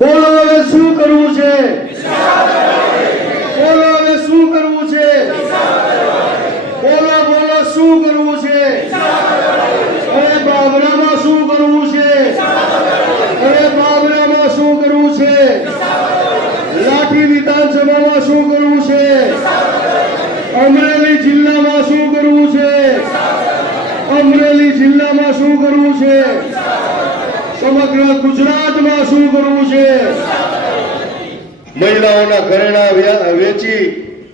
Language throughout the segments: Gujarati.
બોલો હવે શું કરવું છે? બોલો હવે શું કરવું છે? બોલો બોલો શું કરવું છે? અરે બાબરામાં શું કરવું છે? અરે બાબરામાં શું કરવું છે? લાઠી વિધાનસભામાં શું કરવું છે? અમરેલી જિલ્લામાં શું કરવું છે? અમરેલી જિલ્લામાં શું કરવું છે? સમગ્ર ગુજરાતમાં શું કરવું છે? મહિલાઓના ઘરેણા વેચી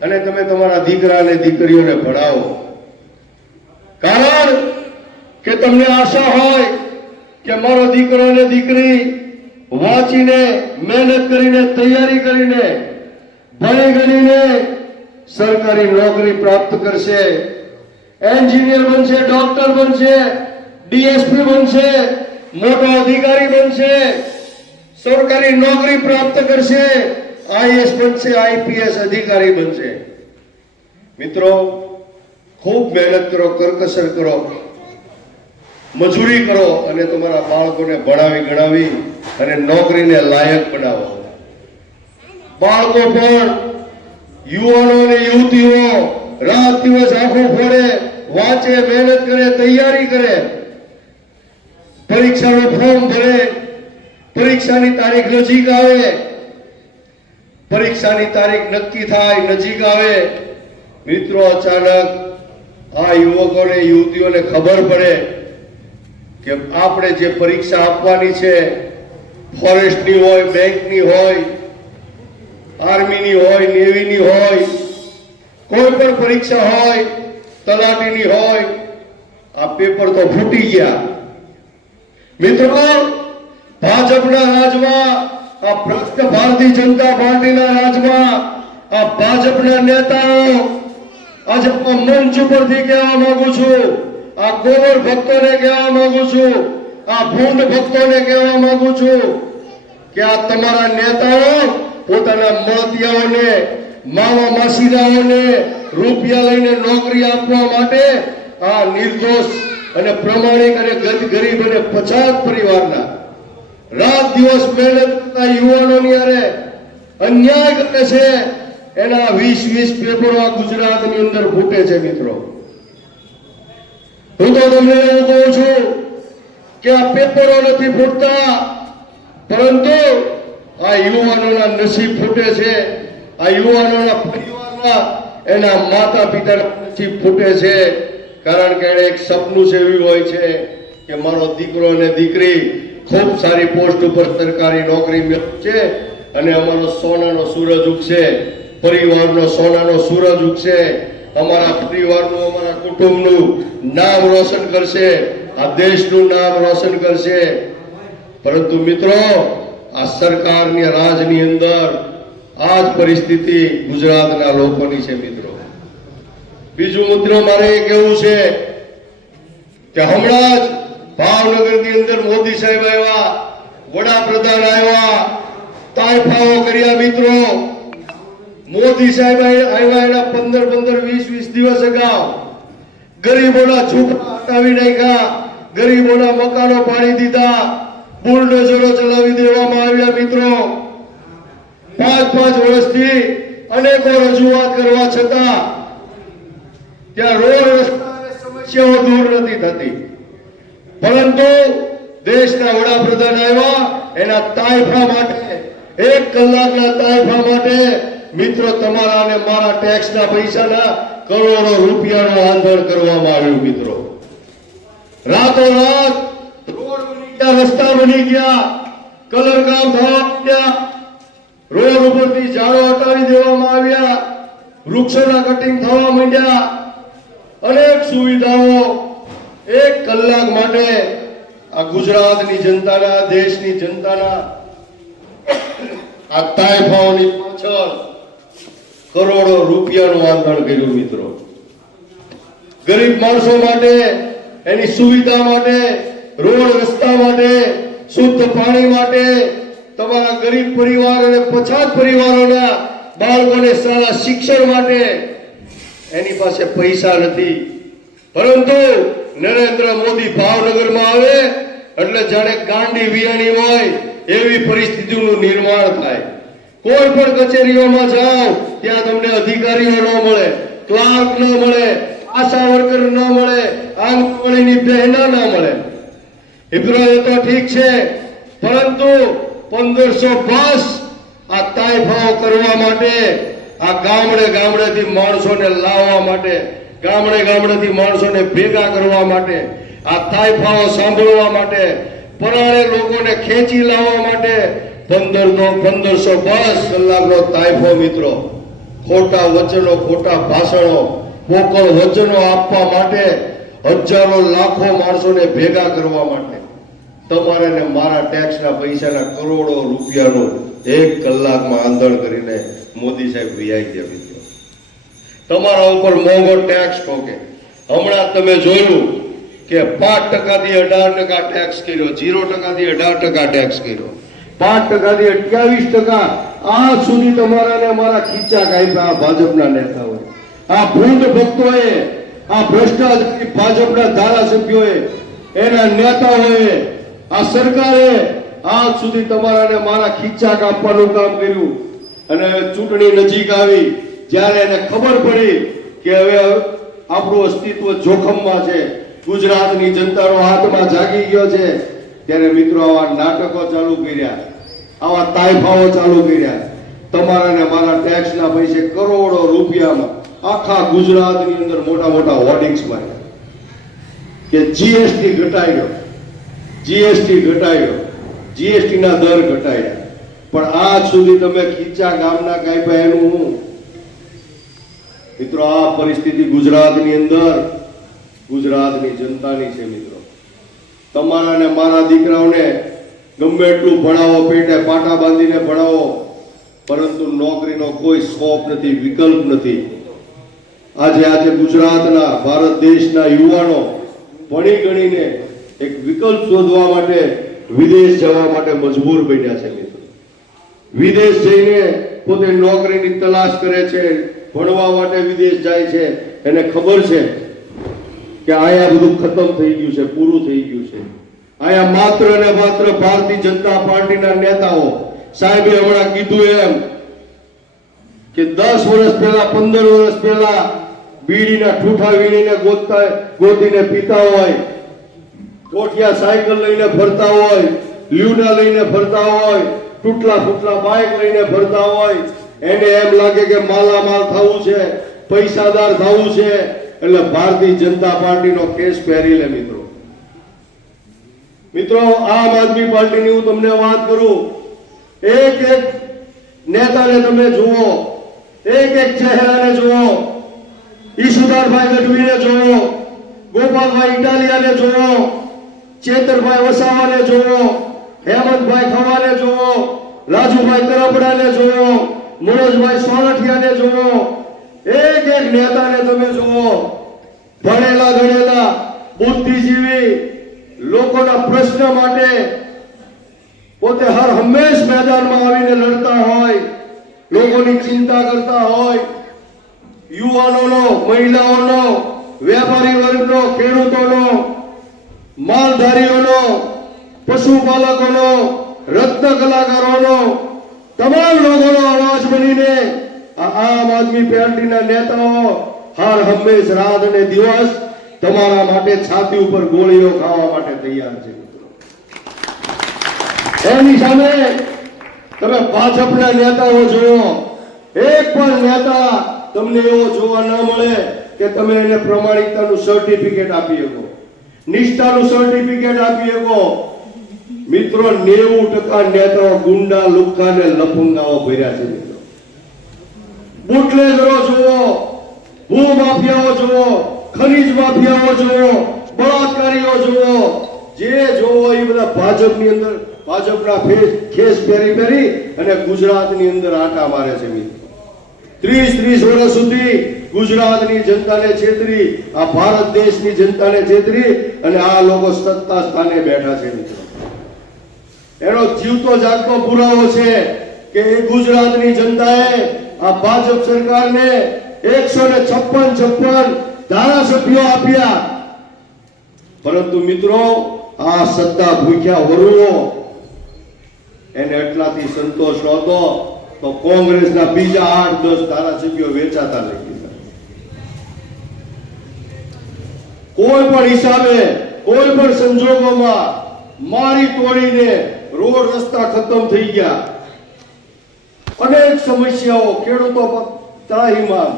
અને તમે તમારા દીકરા અને દીકરીઓને ભણાવો, કારણ કે તમને આશા હોય કે મારો દીકરો અને દીકરી વાંચીને મહેનત કરીને તૈયારી કરીને ભણી ગણીને સરકારી નોકરી પ્રાપ્ત કરશે, એન્જિનિયર બનશે, ડોક્ટર બનશે, ડીએસપી બનશે, મોટો અધિકારી બનશે, સરકારી નોકરી પ્રાપ્ત કરશે, આઈએએસ બનશે, આઈપીએસ અધિકારી બનશે. મિત્રો, ખૂબ મહેનત કરો, કરકસર કરો, મજૂરી કરો અને તમારા બાળકોને ભણાવી ગણાવી અને નોકરીને લાયક બનાવો. બાળકો પણ, યુવાનો અને યુવતીઓ રાત દિવસ આંખો ફોડે, વાંચે, મહેનત કરે, તૈયારી કરે, પરીક્ષાનું ફોર્મ ભરે, પરીક્ષાની તારીખ નજીક આવે, પરીક્ષાની તારીખ નક્કી થાય, નજીક આવે, મિત્રો અચાનક આ યુવકોને યુવતીઓને ખબર પડે કે આપણે જે પરીક્ષા આપવાની છે, ફોરેસ્ટની હોય, બેંકની હોય, આર્મીની હોય, નેવીની હોય, કોઈ પણ પરીક્ષા હોય, તલાટીની હોય, આ પેપર તો ફૂટી ગયા. મિત્રો, ભાજપના રાજમાં, આ ભ્રષ્ટ ભારતીય જનતા પાર્ટીના રાજમાં આ ભાજપના નેતાઓ આજે મંચ ઉપરથી કહેવા માંગુ છું, આ ગોબર ભક્તોને કહેવા માંગુ છું, આ ભૂંડ ભક્તોને કહેવા માંગુ છું કે આ તમારા નેતાઓ પોતાના મળતિયાઓને, મામા માસીદાઓને રૂપિયા લઈને નોકરી આપવા માટે આ નિર્દોષ અને પ્રમાણિક અને ગરીબ અને પછાત પરિવારના રાત દિવસ મહેનત કરતા યુવાનોની અરે અન્યાય કરે છે. એના 20 પેપરો આ ગુજરાતની અંદર ફૂટે છે. મિત્રો, હું તો તમને એવું કહું છું કે આ પેપરો નથી ફૂટતા, પરંતુ આ યુવાનોના નસીબ ફૂટે છે. આ યુવાનોના પરિવારના, એના માતા પિતાના નસીબ ફૂટે છે. કારણ કે એને એક સપનું સેવ્યું હોય છે કે મારો દીકરો અને દીકરી ખૂબ સારી પોસ્ટ ઉપર સરકારી નોકરી મેળવશે અને અમારો સોનાનો સૂરજ ઉગશે, પરિવારનો સોનાનો સૂરજ ઉગશે, અમારા પરિવારનું, અમારા કુટુંબનું નામ રોશન કરશે, આ દેશનું નામ રોશન કરશે. પરંતુ મિત્રો, આ સરકારની રાજની અંદર આ જ પરિસ્થિતિ ગુજરાતના લોકોની છે. મિત્રો, બીજું મિત્રો મારે એ કહેવું છે કે હમણાં જ ભાવનગરની અંદર મોદી સાહેબ આવ્યા, વડાપ્રધાન આવ્યા, તાયફાઓ કર્યા. મિત્રો, મોદી સાહેબ આવ્યા એના 15-20 દિવસ અગાઉ ગરીબોના ઝૂંપડા હટાવી નાખ્યા, ગરીબોના મકાનો પાડી દીધા, બુલડોઝરો ચલાવી દેવામાં આવ્યા. મિત્રો, 5 વર્ષથી અનેકો રજૂઆત કરવા છતાં ત્યાં રોડ રસ્તાની સમસ્યાઓ દૂર નથી થતી. પરંતુ દેશના વડાપ્રધાન આવ્યા, એના તાયફા માટે, 1 કલાકના તાયફા માટે મિત્રો તમારા અને મારા ટેક્સના પૈસાના કરોડો રૂપિયાનું આંદોલન કરવામાં આવ્યું. મિત્રો, રાતોરાત રોડ બની ગયા, રસ્તા બની ગયા, કલર કામ થવા માંડ્યા, રોડ ઉપરથી ઝાડો હટાવી દેવામાં આવ્યા, વૃક્ષોના કટિંગ થવા માંડ્યા, અનેક સુવિધાઓ 1 કલાક માટે આ ગુજરાતની જનતાના, દેશની જનતાના આ તાયફાઓની પાછળ કરોડો રૂપિયાનું આંદોલન કર્યું. મિત્રો, ગરીબ માણસો માટે, એની સુવિધા માટે, રોડ રસ્તા માટે, શુદ્ધ પાણી માટે, તમારા ગરીબ પરિવાર અને પછાત પરિવારોના બાળકોને સારા શિક્ષણ માટે એની પાસે પૈસા નથી. પરંતુ નરેન્દ્ર મોદી ભાવનગરમાં આવે એટલે જાણે ગાંડી વિયાણી હોય એવી પરિસ્થિતિનું નિર્માણ થાય. કોઈ પણ કચેરીઓમાં જાઓ ત્યાં તમને અધિકારીઓ ન મળે, ક્લાર્ક ન મળે, આશા વર્કર ન મળે, આંગણવાડીની બહેના ન મળે. મિત્રો એ તો ઠીક છે, પરંતુ 1500 બસ આ તાઇફાઓ કરવા માટે, આ ગામડે ગામડેથી માણસોને લાવવા માટે, ગામડે ગામડેથી માણસોને ભેગા કરવા માટે, આ તાઇફાઓ સાંભળવા માટે, પરાણે લોકોને ખેંચી લાવવા માટે 1500 બસ કલાકનો તાઇફો. મિત્રો ખોટા વચનો, ખોટા ભાષણો, પોકળ વચનો આપવા માટે, હજારો લાખો માણસોને ભેગા કરવા માટે તમારે ને મારા ટેક્સના પૈસાના કરોડો રૂપિયાનું 1 કલાકમાં આંદોલન કરીને મોદી સાહેબ વિયાઈ ગયા. મિત્રો તમારા ઉપર મોંઘો ટેક્સ ઠોકે. હમણાં તમે જોયું કે 5%થી 18% ટેક્સ કર્યો, 0%થી 18% ટેક્સ કર્યો, 5%થી 28%. આજ સુધી તમારા ને મારા ખીચા કાપ્યા આ ભાજપના નેતાઓએ, આ ભૂંડ ભક્તોએ, આ ભ્રષ્ટાચારી ભાજપના ધારાસભ્યોએ, એના નેતાઓએ, આ સરકારે આજ સુધી તમારા ને મારા ખીચા કાપવાનું કામ કર્યું. અને ચૂંટણી નજીક આવી, જ્યારે એને ખબર પડી કે હવે આપણું અસ્તિત્વ જોખમમાં છે, ગુજરાતની જનતાનો હાથમાં જાગી ગયો છે, ત્યારે મિત્રો આવા નાટકો ચાલુ કર્યા, આવા તાઇફાઓ ચાલુ કર્યા. તમારા ને મારા ટેક્સના પૈસે કરોડો રૂપિયામાં આખા ગુજરાતની અંદર મોટા મોટા હોર્ડિંગ્સ માર્યા કે જીએસટી ઘટાડ્યો, જીએસટી ઘટાડ્યો, જીએસટી ના દર ઘટાડ્યા. પણ આજ સુધી તમે ખીચા ગામના કાપ્યા એનું હું. મિત્રો આ પરિસ્થિતિ ગુજરાતની અંદર ગુજરાતની જનતાની છે. મિત્રો તમારા ને મારા દીકરાઓને ગમે એટલું ભણાવો, પેટે પાટા બાંધીને ભણાવો, પરંતુ નોકરીનો કોઈ સ્કોપ નથી, વિકલ્પ નથી. આજે ગુજરાતના, ભારત દેશના યુવાનો ભણી ગણીને એક વિકલ્પ શોધવા માટે વિદેશ જવા માટે મજબૂર બન્યા છે. મિત્રો વિદેશ જઈને પોતે નોકરીની તલાશ કરે છે, ભણવા માટે વિદેશ જાય છે. એને ખબર છે કે આયા બધું ખતમ થઈ ગયું છે, પૂરું થઈ ગયું છે. આયા માત્ર ને માત્ર ભારતીય જનતા પાર્ટીના નેતાઓ સાહેબે હમણાં કીધું એમ કે 10 વર્ષ પહેલા, 15 વર્ષ પહેલા બીડીના ઠૂઠા વીણીને ગોતીને પીતા હોય, કોઠિયા સાયકલ લઈને ફરતા હોય, લ્યુના લઈને ફરતા હોય, તૂટલા ફૂટલા બાઇક લઈને ફરતા હોય, એને એમ લાગે કે માલામાલ થવું છે, પૈસાદાર થવું છે, એટલે ભારતીય જનતા પાર્ટીનો કેસ પહેરી લે. મિત્રો આમ આદમી પાર્ટીની હું તમને વાત કરું, એક એક નેતાને તમે જુઓ, એક એક ચહેરાને જુઓ, ઈશુદારભાઈ ગઢવીને જુઓ, ગોપાલભાઈ ઇટાલિયાને જુઓ, ચેતરભાઈ વસાવાને જુઓ, હેમંતભાઈ ખવાને જુઓ, રાજુભાઈ કરપડાને જુઓ, મનોજભાઈ સોરઠિયાને જુઓ, એક એક નેતાને તમે જુઓ, ભણેલા ગણેલા બુદ્ધિજીવી, લોકોના પ્રશ્ન માટે પોતે હર હંમેશ મેદાનમાં આવીને લડતા હોય, લોકોની ચિંતા કરતા હોય, યુવાનોનો, મહિલાઓનો, વેપારી વર્ગનો, ખેડૂતોનો, માલધારીઓનો, પશુપાલકોનો, રત્ન કલાકારોનો, તમામ લોકોનો અવાજ બનીને આ આમ આદમી પાર્ટીના નેતાઓ હર હંમેશ રાત અને દિવસ તમારા માટે છાતી ઉપર ગોળીઓ ખાવા માટે તૈયાર છે. એની સામે તમે ભાજપના નેતાઓ જુઓ, એક પણ નેતા તમને એવો જોવા ન મળે કે તમે એને પ્રમાણિકતાનું સર્ટિફિકેટ આપી શકો, નિષ્ઠાનું સર્ટિફિકેટ આપી શકો. મિત્રો 90% નેતાઓ ગુંડા, લુખ્ખા ને લફંગાઓ ભર્યા છે. મિત્રો બુટલેગરો જુઓ, ભૂમાફિયાઓ જુઓ, ખનીજ માફિયાઓ જુઓ, બળાત્કારીઓ જુઓ, જે જોવો એ બધા ભાજપની અંદર, ભાજપના ખેસ પહેરી અને ગુજરાતની અંદર આટા મારે છે. મિત્રો 30 વર્ષ સુધી ગુજરાતની જનતાને છેતરી, આ ભારત દેશની જનતાને છેતરી અને આ લોકો સત્તા સ્થાને બેઠા છે. મિત્રો એનો જીવતો જાગતો પુરાવો છે કે એ ગુજરાતની જનતાએ આ ભાજપ સરકારને 156 ધારાસભ્યો આપ્યા, પરંતુ મિત્રો આ સત્તા ભૂખ્યા વરુઓ એને એટલાથી સંતોષ નહોતો તો કોંગ્રેસના બીજા 8-10 ધારાસભ્યો વેચાતા લઈ દીધા. કોઈ પણ હિસાબે કોઈ પણ સંજોગોમાં મારી તોડીને રોડ રસ્તા ખતમ થઈ ગયા. અનેક સમસ્યાઓ, ખેડૂતો ત્રાહીમામ,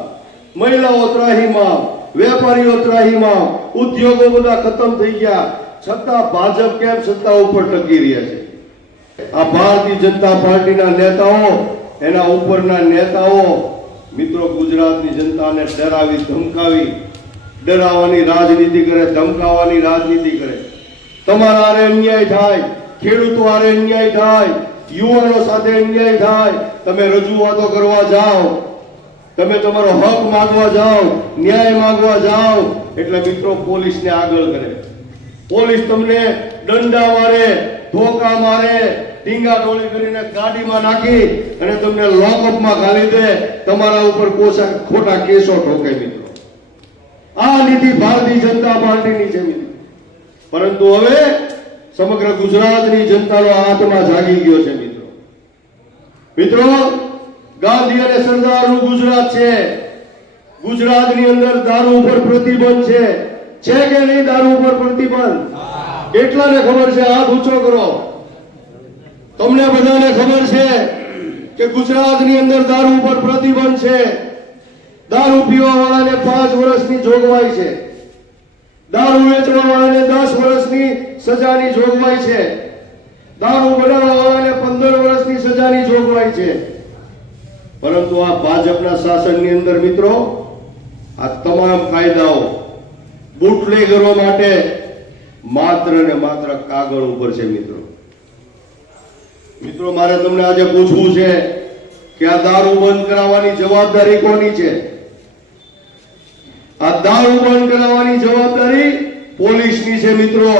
મહિલાઓ ત્રાહીમામ, વેપારીઓ ત્રાહીમામ, ઉદ્યોગો બધા ખતમ થઈ ગયા. છતાં ભાજપ કેમ સત્તા ઉપર ટકી રહ્યા છે? આ ભારતીય જનતા પાર્ટીના નેતાઓ, એના ઉપરના નેતાઓ મિત્રો ગુજરાતની જનતાને ડરાવી ધમકાવી, ડરાવવાની રાજનીતિ કરે, ધમકાવવાની રાજનીતિ કરે. તમારા હારે અન્યાય થાય, ખેડૂતો હારે અન્યાય થાય, યુવાનો સાથે અન્યાય થાય, તમે રજૂઆતો કરવા જાઓ, તમે તમારો હક માંગવા જાઓ, ન્યાય માંગવા જાઓ એટલે મિત્રો પોલીસને આગળ કરે. પોલીસ તમને દંડા મારે, ધોકા મારે, ટીંગા ટોળી કરીને ગાડીમાં નાખી અને તમને લોકઅપમાં ઘાલી દે, તમારા ઉપર ખોટા કેસો ઠોકે. મિત્રો આ નીતિ ભારતીય જનતા પાર્ટીની છે મિત્રો. પરંતુ હવે સમગ્ર ગુજરાતની જનતાનો આત્મા જાગી ગયો છે મિત્રો. મિત્રો ગાંધી અને સરદારનું ગુજરાત છે. ગુજરાતની અંદર દારૂ ઉપર પ્રતિબંધ છે કે નહીં? દારૂ ઉપર પ્રતિબંધ કેટલાને ખબર છે? હાથ ઊંચો કરો. તમને બધાને ખબર છે કે ગુજરાતની અંદર દારૂ ઉપર પ્રતિબંધ છે. દારૂ પીવા વાળાને 5 વર્ષની જોગવાઈ છે. દારૂ વેચવા વાળાને 10 વર્ષની સજાની જોગવાઈ છે. દારૂ બનાવવા વાળાને 15 વર્ષની સજાની જોગવાઈ છે. પરંતુ આ ભાજપના શાસનની અંદર મિત્રો આ તમામ કાયદાઓ બુટલેગરો માટે માત્ર ને માત્ર કાગળ ઉપર છે મિત્રો. મિત્રો મારે તમને આજે પૂછવું છે કે આ દારૂ બંધ કરાવવાની જવાબદારી કોની છે? આ દારૂ બંધ કરાવવાની જવાબદારી પોલીસની છે મિત્રો.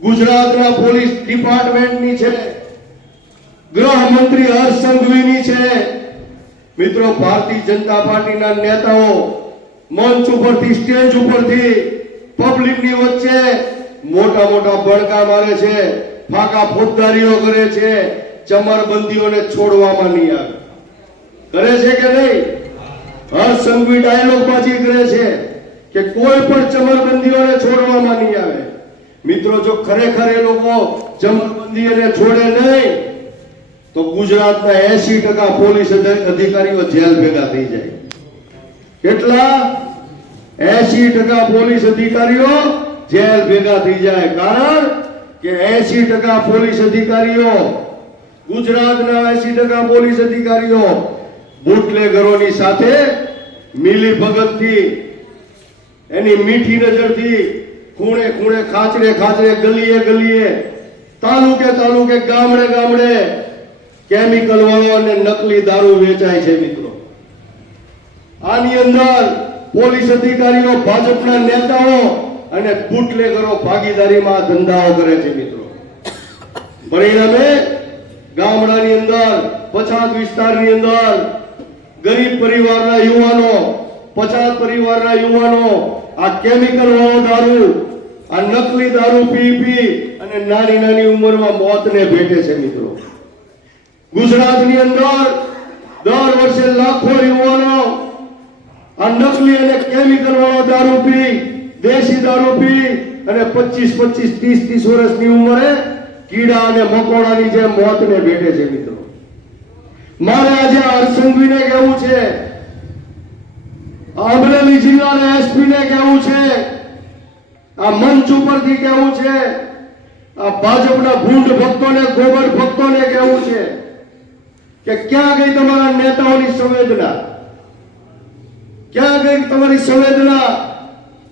ગુજરાતના પોલીસ ડિપાર્ટમેન્ટની છે. ગૃહમંત્રી હર્ષ સંઘવીની છે. મિત્રો ભારતીય જનતા પાર્ટીના નેતાઓ મંચ ઉપરથી, સ્ટેજ ઉપરથી પબ્લિકની વચ્ચે મોટા મોટા બળકા મારે છે, ફાકા ફોજદારીઓ કરે છે, ચમરબંધીઓને છોડવામાં નહીં આવે. કરે છે કે નહીં? હર્ષ સંઘવી ડાયલોગબાજી કરે છે કે કોઈ પણ ચમરબંધીઓને છોડવામાં નહીં આવે. મિત્રો જો ખરેખર એ લોકો ચમરબંધીઓને છોડે નહીં તો ગુજરાતના 80% પોલીસ અધિકારીઓ જેલ ભેગા થઈ જાય. કેટલા? 80% પોલીસ અધિકારીઓ જેલ ભેગા થઈ જાય. કારણ કે 80% પોલીસ અધિકારીઓ, ગુજરાતના 80% પોલીસ અધિકારીઓ બુટલેગરોની સાથે મિલી ભગતથી, એની મીઠી નજરથી ખૂણે ખૂણે, ખાચરે ખાચરે, ગલીએ ગલીએ, તાલુકે તાલુકે, ગામડે ગામડે કેમિકલ વાળો અને નકલી દારૂ વેચાય છે મિત્રો. આની અંદર પોલીસ અધિકારીઓ, ભાજપના નેતાઓ અને બુટલેગરો ભાગીદારીમાં ધંધાઓ કરે છે મિત્રો. પરિણામે ગામડાની અંદર, પછાત વિસ્તારની અંદર ગરીબ પરિવારના યુવાનો, પછાત પરિવારના યુવાનો આ કેમિકલ વાળો દારૂ, આ નકલી દારૂ પી પી અને નાની નાની ઉંમરમાં મોતને ભેટે છે મિત્રો. ગુજરાતની અંદર દર વર્ષે લાખો યુવાનો આ નકલી અને કેમિકલ વાળો દારૂ પી, દેશી દારૂ પી અને 25, 30 વર્ષની ઉંમરે કીડા અને મકોડાની જેમ મોતને ભેટે છે મિત્રો. મારે આજે હર્ષ સંઘવીને કહેવું છે, અમરેલી જિલ્લાના એસપી ને કહેવું છે, આ મંચ ઉપરથી કહેવું છે, આ ભાજપના ભૂંડ ભક્તોને, ગોબર ભક્તોને કહેવું છે કે ક્યાં ગઈ તમારા નેતાઓની સંવેદના? ક્યાં ગઈ તમારી સંવેદના?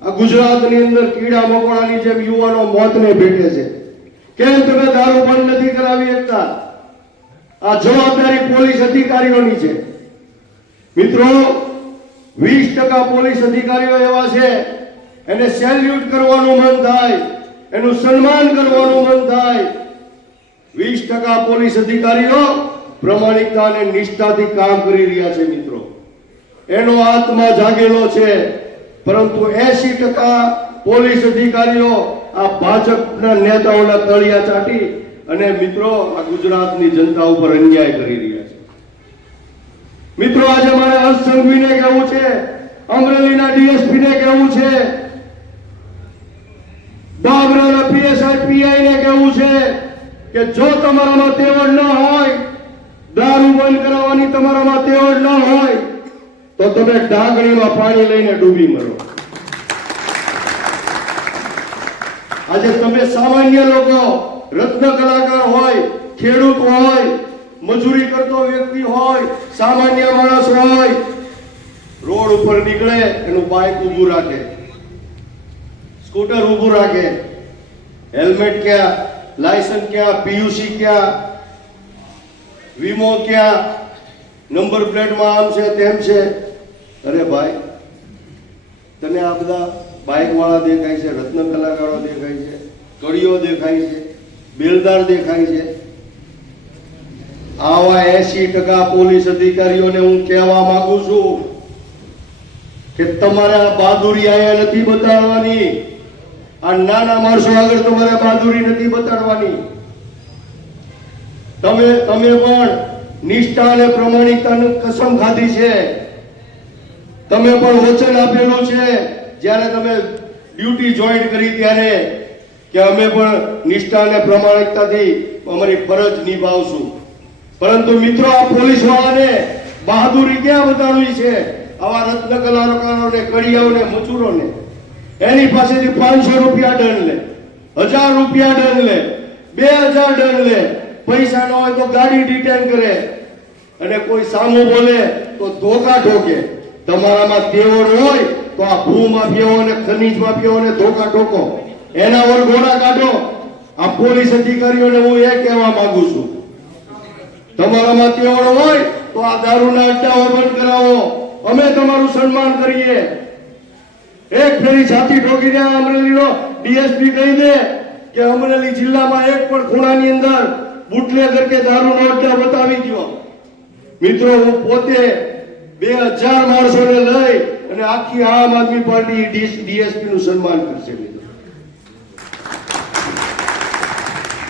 આ ગુજરાતની અંદર કીડા મકોડાની જેમ યુવાનો મોતને ભેટે છે. કેમ તમે દારૂ બંધ નથી કરાવી શકતા? આ જવાબદારી પોલીસ અધિકારીઓની છે મિત્રો. 20% પોલીસ અધિકારીઓ એવા છે, એને સેલ્યુટ કરવાનું મન થાય, એનું સન્માન કરવાનું મન થાય. 20% પોલીસ અધિકારીઓ પ્રમાણિકતા અને નિષ્ઠાથી કામ કરી રહ્યા છે મિત્રો. એનો આત્મા જાગેલો છે. પરંતુ 80% પોલીસ અધિકારીઓ આ ભાજપના નેતાઓના તળિયા ચાટી અને મિત્રો આ ગુજરાતની જનતા ઉપર અન્યાય કરી રહ્યા છે. મિત્રો આજે મારે હર્ષ સંઘવીને કહેવું છે, અમરેલીના ડીએસપી ને કહેવું છે, બાબરાના પીએસઆઈ પીઆઈ ને કહેવું છે કે જો તમારામાં તેવડ ન હોય, દારૂ બંધ કરાવવાની તમારામાં તેવડ ન હોય તો તમે ઢાંકણીમાં પાણી લઈને ડૂબી મરો. આજે તમે સામાન્ય લોકો, રત્ન કલાકાર હોય, ખેડૂત હોય, મજૂરી કરતો વ્યક્તિ હોય, સામાન્ય માણસ હોય, રોડ ઉપર નીકળે એનું બાઇક ઊભું રાખે, સ્કૂટર ઊભું રાખે, હેલ્મેટ ક્યાં, લાયસન્સ ક્યાં, પીયુસી ક્યાં, વીમો ક્યાં, નંબર પ્લેટમાં આમ છે તેમ છે. અરે ભાઈ, તને આ બધા બાઇક વાળા દેખાય છે, રત્ન કલાકારો દેખાય છે, કડીઓ દેખાય છે, બેલદાર દેખાય છે. આવા 80% પોલીસ અધિકારીઓને હું કહેવા માંગુ છું કે તમારે આ બહાદુરી આયા નથી બતાવવાની. આ નાના માણસો આગળ તમારે બહાદુરી નથી બતાડવાની. તમે પણ નિષ્ઠા અને પ્રમાણિકતાની કસમ ખાધી છે. તમે પણ વચન આપેલું છે જ્યારે તમે ડ્યુટી જોઈન કરી ત્યારે કે અમે પણ નિષ્ઠા અને પ્રમાણિકતાથી અમારી ફરજ નિભાવશું. પરંતુ મિત્રો, આ પોલીસ વાળાને બહાદુરી ક્યાં બતાડવી છે? આવા રત્ન કલાકારોને, કડિયાઓને, મજૂરોને એની પાસેથી 500 રૂપિયા દંડ લે, 1000 રૂપિયા દંડ લે, 2000 દંડ લે. પૈસા ન હોય તો ગાડી ડિટેન કરે અને કોઈ સામું બોલે તો ધોકા ઠોકે. તમારામાં તેવડ હોય તો આ ભૂમાફિયાઓ અને ખનીજ માફિયાઓને ધોકા ઠોકો, એના વરઘોડા કાઢો. આ પોલીસ અધિકારીઓને હું એ કહેવા માંગુ છું, તમારામાં તેવડ હોય તો આ દારૂના અડ્ડાઓ બંધ કરાવો. અમે તમારું સન્માન કરીએ. એક ફેરી છાતી ઠોકીને અમરેલીનો ડીએસપી કહી દે કે અમરેલી જિલ્લામાં એક પણ ખૂણાની અંદર બુટલેગર કે દારૂનો અડ્ડા બતાવી દો. મિત્રો, હું પોતે 2000 માણસોને લઈ અને આખી આમ આદમી પાર્ટી ડીએસપી નું સન્માન કરશે.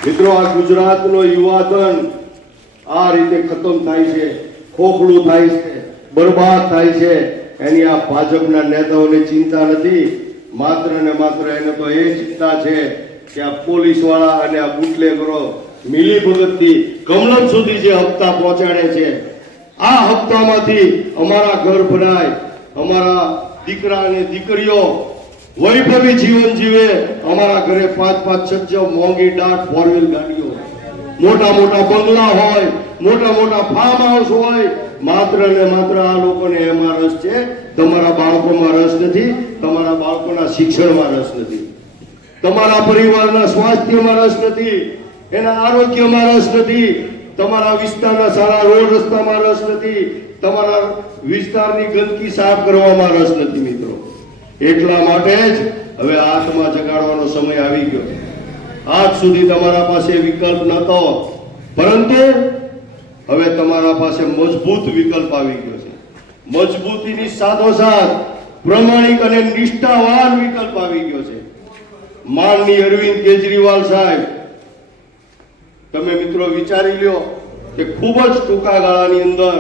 મિત્રો, આ ગુજરાતનો યુવાધન આ રીતે ખતમ થાય છે, ખોખલું થાય છે, બરબાદ થાય છે. એની આ ભાજપના નેતાઓને ચિંતા નથી. માત્ર ને માત્ર એને તો એ ચિંતા છે કે આ પોલીસ વાળા અને આ બુટલેગરો મિલીભગતથી કમલમ સુધી જે હપ્તા પહોંચાડે છે, આ હપ્તામાંથી અમારા ઘર ભરાય, અમારા દીકરા અને દીકરીઓ વૈભવી જીવન જીવે. અમારા ઘરે 5-5, 6 મોંઘી દાટ 4 ગાડીઓ, મોટા મોટા બંગલા હોય, મોટા મોટા ફાર્મ હાઉસ હોય. માત્ર ને માત્ર આ લોકોને એમાં રસ છે. તમારા બાળકોમાં રસ નથી, તમારા બાળકોના શિક્ષણમાં રસ નથી, તમારા પરિવારના સ્વાસ્થ્યમાં રસ નથી, એના આરોગ્યમાં રસ નથી, તમારા વિસ્તારના સારા રોડ રસ્તામાં રસ નથી, તમારા વિસ્તારની ગંદકી સાફ કરવામાં રસ નથી. મિત્રો, એટલા માટે જ હવે આત્મા જગાડવાનો સમય આવી ગયો. આજ સુધી તમારા પાસે વિકલ્પ નહોતો, પરંતુ હવે તમારા પાસે મજબૂત વિકલ્પ આવી ગયો છે. મજબૂતીની સાથોસાથ પ્રમાણિક અને નિષ્ઠાવાન વિકલ્પ આવી ગયો છે. માનનીય અરવિંદ કેજરીવાલ સાહેબ, તમે મિત્રો વિચારી લ્યો કે ખૂબ જ ટૂંકા ગાળાની અંદર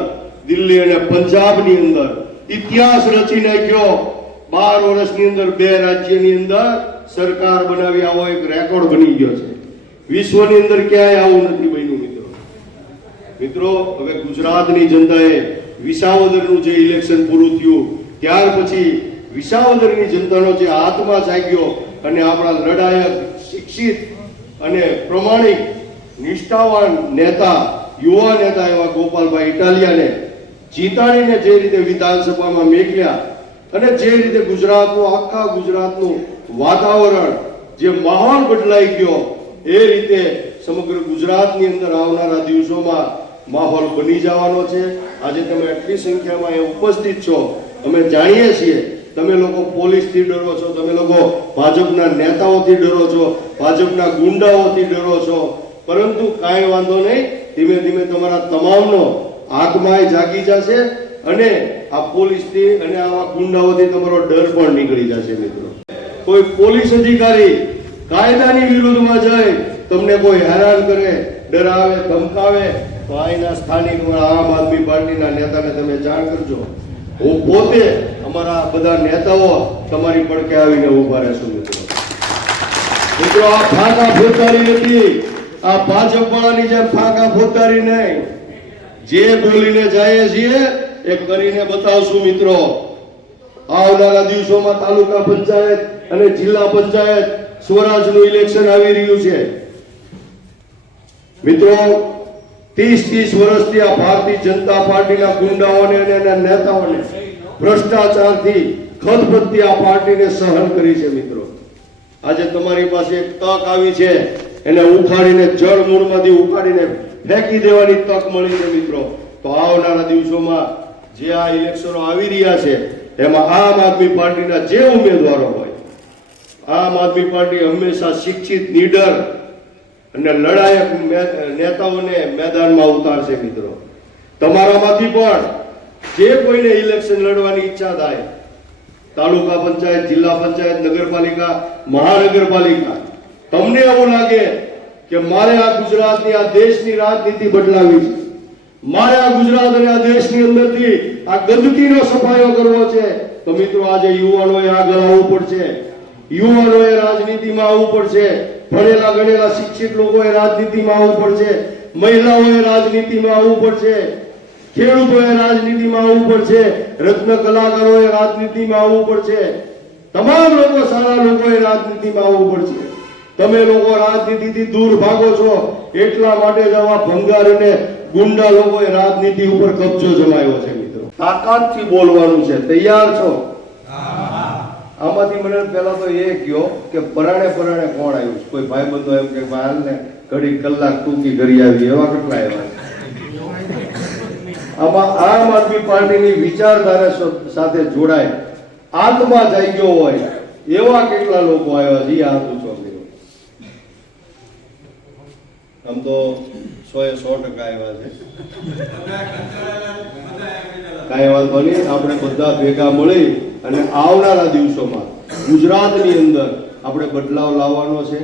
દિલ્હી અને પંજાબની અંદર ઇતિહાસ રચી નાખ્યો. 12 વર્ષની અંદર 2 રાજ્યની અંદર સરકાર બનાવી આવો એક રેકોર્ડ બની ગયો છે. વિશ્વની અંદર ક્યાંય આવું નથી બન્યું. મિત્રો, હવે ગુજરાતની જનતાએ વિસાવદરનું જે ઇલેક્શન પૂરું થયું ત્યાર પછી વિસાવદરની જનતાનો જે આત્મા જાગ્યો અને આપણા લડાયક, શિક્ષિત અને પ્રમાણિક નિષ્ઠાવાન નેતા, યુવા નેતા એવા ગોપાલભાઈ ઇટાલિયાને જીતાડીને જે રીતે વિધાનસભામાં મેક્યા અને જે રીતે ગુજરાતનું, આખા ગુજરાતનું વાતાવરણ, જે માહોલ બદલાઈ ગયો, એ રીતે સમગ્ર ગુજરાતની અંદર આવનારા દિવસોમાં માહોલ બની જવાનો છે. આજે તમે આટલી સંખ્યામાં ઉપસ્થિત છો, અમે જાણીએ છીએ. તમે લોકો પોલીસથી ડરો છો, તમે લોકો ભાજપના નેતાઓથી ડરો છો, ભાજપના ગુંડાઓથી ડરો છો, પરંતુ કાંઈ વાંધો નહીં. ધીમે ધીમે તમારા તમામનો આત્માએ જાગી જશે અને આ પોલીસથી અને આવા ગુંડાઓથી તમારો ડર પણ નીકળી જશે. મિત્રો, કોઈ પોલીસ અધિકારી કાયદાની વિરુદ્ધમાં જાય તમને કોઈ હેરાન કરે, ડરાવે, ધમકાવે તો અહીંના સ્થાનિક આમ આદમી પાર્ટીના નેતાને તમે જાણ કરજો. હું પોતે અમારા બધા નેતાઓ તમારી પડખે આવીને ઉભા રહેશું. મિત્રો આ ફાંકા ફોજદારી નથી, આ ભાજપ વાળાની જેમ ફાંકા ફોજદારી નહીં. જે બોલીને જાય છીએ એ કરીને બતાવશું. મિત્રો આવનારા દિવસોમાં તાલુકા પંચાયત અને જિલ્લા પંચાયત સ્વરાજનું ઇલેક્શન આવી રહ્યું છે. મિત્રો 30 વર્ષથી આ ભારતીય જનતા પાર્ટીના ગુંડાઓને અને એના નેતાઓને ભ્રષ્ટાચારથી ખતપતિ આ પાર્ટીને સહન કરી છે. મિત્રો આજે તમારી પાસે એક તક આવી છે, એને ઉખાડીને જળ મૂળમાંથી ઉખાડીને ફેંકી દેવાની તક મળી છે. મિત્રો તો આવનારા દિવસોમાં જે આ ઇલેક્શનો આવી રહ્યા છે એમાં આમ આદમી પાર્ટીના જે ઉમેદવારો હોય, આમ આદમી પાર્ટી હંમેશા શિક્ષિત, નીડર અને લડાયક નેતાઓને મેદાનમાં ઉતારશે. મિત્રો તમારામાંથી પણ જે કોઈને ઇલેક્શન લડવાની ઈચ્છા થાય, તાલુકા પંચાયત, જિલ્લા પંચાયત, નગરપાલિકા, મહાનગરપાલિકા, તમને એવું લાગે કે મારે આ ગુજરાતની, આ દેશની રાજનીતિ બદલાવી છે, મારે આ ગુજરાત અને આ દેશની અંદરથી આ ગંદકીનો સફાયો કરવો છે, તો મિત્રો આજે યુવાનોએ આગળ આવવું પડશે. યુવાનોએ રાજનીતિમાં આવવું પડશે. ભણેલા ગણેલા શિક્ષિત લોકોએ રાજનીતિમાં આવવું પડશે. મહિલાઓએ રાજનીતિમાં આવવું પડશે. ખેડૂતોએ રાજનીતિમાં આવવું પડશે. રત્ન કલાકારોએ રાજનીતિમાં આવવું પડશે. તમામ લોકો, સારા લોકોએ રાજનીતિમાં આવવું પડશે. તમે લોકો રાજનીતિથી દૂર ભાગો છો એટલા માટે જ આવા ભંગાર અને ગુંડા લોકોએ રાજનીતિ ઉપર કબજો જમાવ્યો છે. મિત્રો તાકાતથી બોલવાનું છે. તૈયાર છો? આમાંથી મને પહેલા તો એ કહ્યો કે પરાણે કોણ આવ્યું? કોઈ ભાઈબંધો એમ કે હાલ ને ઘડી કલાક ટૂંકી કરી આવી, એવા કેટલા આવ્યા? આમાં આમ આદમી પાર્ટીની વિચારધારા સાથે જોડાય, આત્મા જાગ્યો હોય એવા કેટલા લોકો આવ્યા છે? આ પૂછો. આમ તો 100% આવ્યા છે. કાંઈ વાંધો નહીં, આપણે બધા ભેગા મળી અને આવનારા દિવસોમાં ગુજરાતની અંદર આપણે બદલાવ લાવવાનો છે,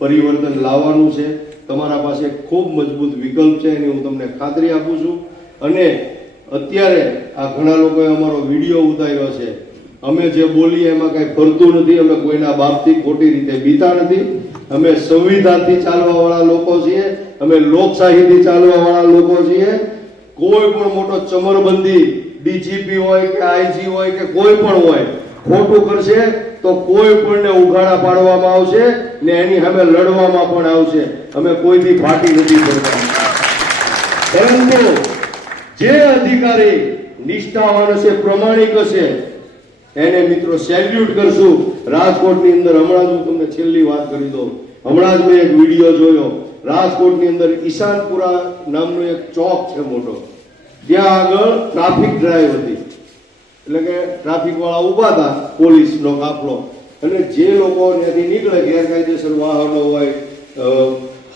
પરિવર્તન લાવવાનું છે. તમારા પાસે ખૂબ મજબૂત વિકલ્પ છે એની હું તમને ખાતરી આપું છું. અને અત્યારે આ ઘણા લોકોએ અમારો વિડીયો ઉતાર્યો છે. અમે જે બોલીએ એમાં કઈ ફરતું નથી. અમે કોઈના બાપથી ખોટી રીતે બીતા નથી. અમે સંવિધાનથી ચાલવા વાળા લોકો છીએ. અમે લોકશાહીથી ચાલવા વાળા લોકો છીએ. કોઈ પણ મોટો ચમરબંધી ડીજીપી હોય કે આઈજી હોય કે કોઈ પણ હોય ખોટું કરશે તો કોઈ પણને ઉઘાડા પાડવામાં આવશે ને એની સામે લડવામાં પણ આવશે. અમે કોઈથી ફાટી નથી પડતા. પરંતુ જે અધિકારી નિષ્ઠાવાન હશે, પ્રમાણિક હશે, એને મિત્રો સેલ્યુટ કરશું. રાજકોટની અંદર હમણાં જ હું તમને છેલ્લી વાત કરી દઉં. હમણાં જ મેં એક વિડીયો જોયો. રાજકોટની અંદર ઈશાનપુરા નામનો એક ચોક છે મોટો, ત્યાં આગળ ટ્રાફિક ડ્રાઈવ હતી. એટલે કે ટ્રાફિક વાળા ઉભા હતા, પોલીસનો કાફલો, અને જે લોકો ત્યાંથી નીકળે ગેરકાયદેસર વાહનો હોય,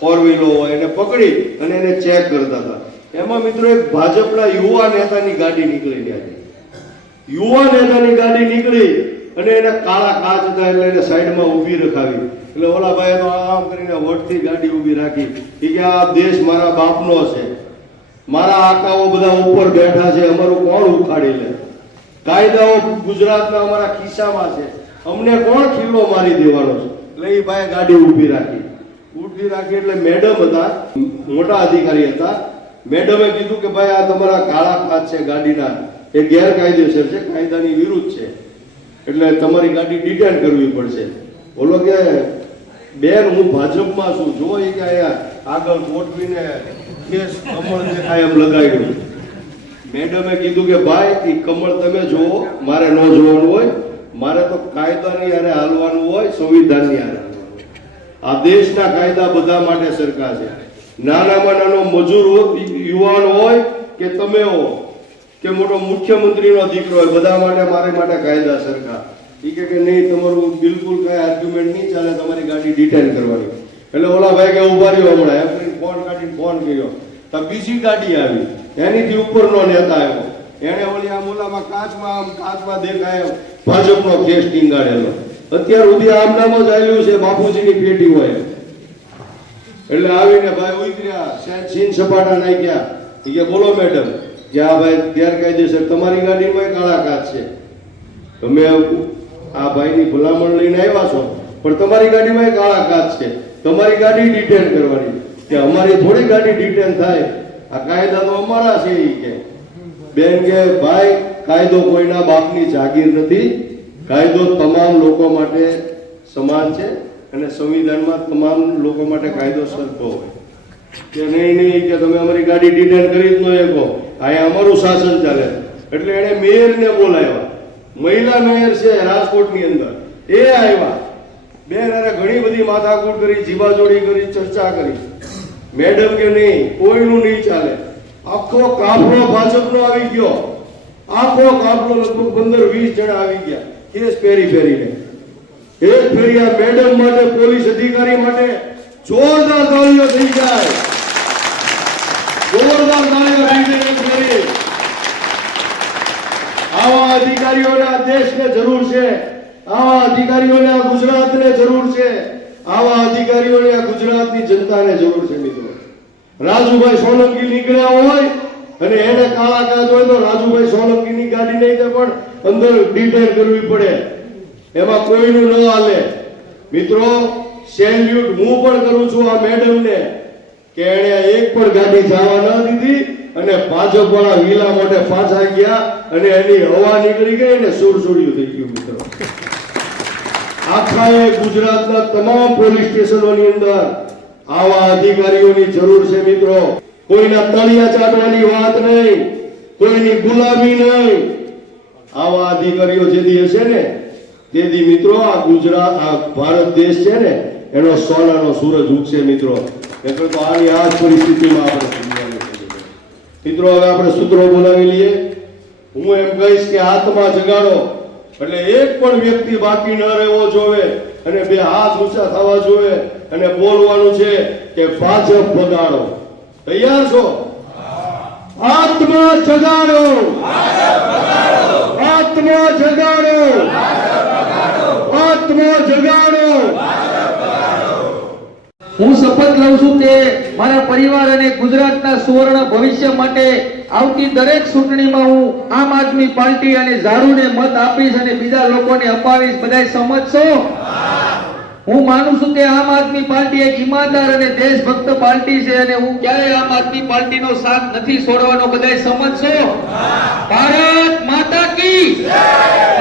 ફોર વ્હીલો હોય, એને પકડી અને એને ચેક કરતા હતા. એમાં મિત્રો એક ભાજપના યુવા નેતાની ગાડી નીકળી ત્યાંથી. યુવા નેતાની ગાડી નીકળી અને એને કાળા કાચ હતા એટલે એને સાઈડમાં ઊભી રખાવી. એટલે ઓલા ભાઈ તો આમ કરીને વટથી ગાડી ઊભી રાખી. કે આ દેશ મારા બાપનો છે, મારા આકાઓ બધા ઉપર બેઠા છે, અમારું કોણ ઉખાડી લે? કાયદાઓ ગુજરાતના અમારા ખિસ્સામાં છે, અમને કોણ ખીલ્લો મારી દેવાનો છે? એટલે એ ભાઈ ગાડી ઊભી રાખી. એટલે મેડમ હતા, મોટા અધિકારી હતા. મેડમે કીધું કે ભાઈ આ તમારા કાળા કાચ છે ગાડીના, એ ગેરકાયદેસર છે, કાયદાની વિરુદ્ધ છે, એટલે તમારી ગાડી ડિટેન કરવી પડશે. બોલો કે બેન હું ભાજપમાં છું, જો એ કે આગળ ગોઠવીને કેસ કમળ દેખાય એમ લગાવ્યું. મેડમે કીધું કે ભાઈ એ કમળ તમે જોવો, મારે ન જોવાનું હોય, મારે તો કાયદાની હારે હાલવાનું હોય, સંવિધાનની હારે હાલવાનું. આ દેશના કાયદા બધા માટે સરખા છે. નાનામાં નાનો મજૂર યુવાન હોય કે તમે હો કે મોટો મુખ્યમંત્રીનો દીકરો હોય, બધા માટે મારે માટે કાયદા સરખા. એ કે નહીં તમારું બિલકુલ કઈ આર્ગ્યુમેન્ટ નહીં ચાલે, તમારી ગાડી ડિટેન કરવાની. એટલે ઓલા ભાઈ કે ઉભા રહ્યો, હમણાં એમ ફોન કાઢીને ફોન કર્યો તો બીજી ગાડી આવી, એનીથી ઉપરનો નેતા આવ્યો. એને ઓલી આમ ઓલામાં કાચમાં દેખાય ભાજપનો કેસ ટીંગાડેલો. અત્યાર સુધી આમ નામ જ આવ્યું છે બાપુજીની પેટી હોય. એટલે આવીને ભાઈ ઉતર્યા, સીન સપાટા નાખ્યા. એ કે બોલો મેડમ, કે આ ભાઈ ગેરકાયદેસર તમારી ગાડીમાં કાળા કાચ છે, તમે આ ભાઈની ભલામણ લઈને આવ્યા છો, પણ તમારી ગાડીમાં કાળા કાચ છે, તમારી ગાડી ડિટેન કરવાની. કે અમારી થોડી ગાડી ડિટેન થાય, આ કાયદા તો અમારા છે. એ કે બેન કે ભાઈ, કાયદો કોઈના બાપની જાગીર નથી, કાયદો તમામ લોકો માટે સમાન છે અને સંવિધાનમાં તમામ લોકો માટે કાયદો સરખો હોય. કે નહીં કે તમે અમારી ગાડી ડિટેન કરી જ ન શકો, અહીંયા અમારું શાસન ચાલે. એટલે એણે મેયરને બોલાવ્યા, મહિલા મેયર છે રાજકોટની અંદર, એ આવ્યા. બેન અરે ઘણી બધી માથાકૂટ કરી, જીવાજોડી કરી, ચર્ચા કરી. મેડમ કે નહીં, કોઈનું નહીં ચાલે. આખો કાફલો ભાજપનો આવી ગયો, આખો કાફલો લગભગ 15-20 જણા આવી ગયા કેસ ફેરીને. એક ફેરી આ મેડમ માટે, પોલીસ અધિકારી માટે જોરદાર તાળીઓ થઈ જાય, જોરદાર તાળીઓ થઈ જાય. આવા અધિકારીઓને આ દેશને જરૂર છે, આવા અધિકારીઓને આ ગુજરાતને જરૂર છે, આવા અધિકારીઓને આ ગુજરાતની જનતાને જરૂર છે. મિત્રો, રાજુભાઈ સોલંકી નીકળ્યા હોય અને એને કાળા કાચ હોય તો રાજુભાઈ સોલંકીની ગાડી નહીં પણ અંદર ડિટેન કરવી પડે, એમાં કોઈનું ન હાલે. મિત્રો, સેલ્યુટ હું પણ કરું છું આ મેડમને કે એને એક પણ ગાડી જવા ન દીધી અને ભાજપ વાળા વિલા મોઢે પાછા ગયા અને એની હવા નીકળી ગઈ અને સુરસુર્યું થઈ ગયું. મિત્રો, આખા ગુજરાતના તમામ પોલીસ સ્ટેશનોની અંદર આવા અધિકારીઓની જરૂર છે. મિત્રો, કોઈના તળિયા ચાટવાની વાત નહીં, કોઈની ગુલામી નહીં. આવા અધિકારીઓ જેથી હશે ને તેથી મિત્રો આ ગુજરાત, આ ભારત દેશ છે ને એનો સોનાનો સૂરજ ઉગશે. મિત્રો, એટલે તો આની આ પરિસ્થિતિમાં આપણે મિત્રો હવે આપણે સૂત્રો બોલાવી લઈએ. હું એમ કહીશ કે આત્મા જગાડો, એટલે એક પણ વ્યક્તિ બાકી ન રહેવો જોવે અને બે હાથ ઊંચા થવા જોવે અને બોલવાનું છે કે ભાજપ ભગાડો. તૈયાર છો? આત્મા જગાડો, આત્મા જગાડો, આત્મા જગાડો. હું શપથ લઉં છું કે મારા પરિવાર અને ગુજરાતના સુવર્ણ ભવિષ્ય માટે આવતી દરેક ચૂંટણીમાં હું આમ આદમી પાર્ટી અને ઝાડુને મત આપીશ અને બીજા લોકોને અપાવીશ. બધાય સમજ છો? હું માનું છું કે આમ આદમી પાર્ટી એક ઈમાનદાર અને દેશભક્ત પાર્ટી છે અને હું ક્યારેય આમ આદમી પાર્ટીનો સાથ નથી છોડવાનો. બધાય સમજ છો? ભારત માતા કી જય!